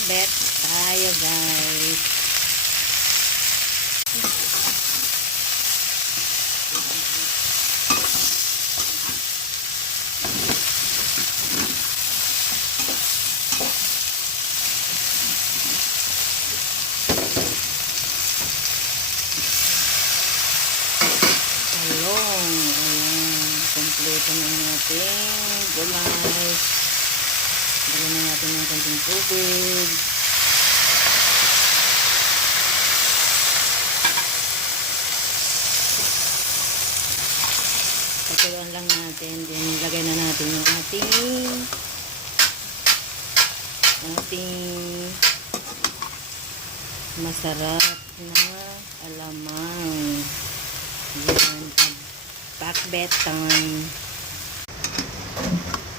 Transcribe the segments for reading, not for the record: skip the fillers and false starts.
pakbet tayo, guys. Talong. Ayan. Kompleto na natin gulay. Lagyan na natin ng konting tubig. Pagkuluan lang natin. Then, lagay na natin yung ating masarap na alamang. Yan. Pakbet time.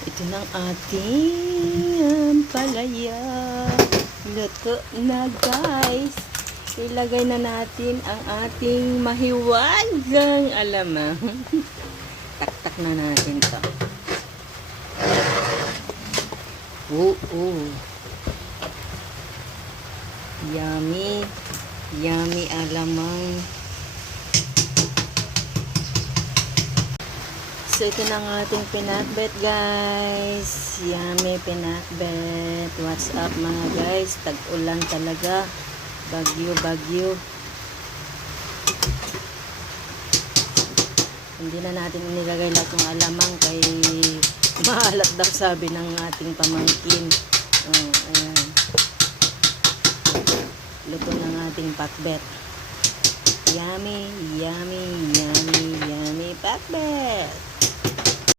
Ito ng ating palaya. Luto na, guys. Ilagay na natin ang ating mahiwagang alamang. Taktak na natin to. Yummy. Yummy alamang. So, ito na ang ating pinakbet, guys. Yummy pinakbet. What's up, mga guys? Tag-ulan talaga. Bagyo. Hindi na natin nilagay lahat ng alamang kay maalat daw, sabi ng ating pamangkin. Ayan. Luto ng ating pakbet. Yummy pakbet.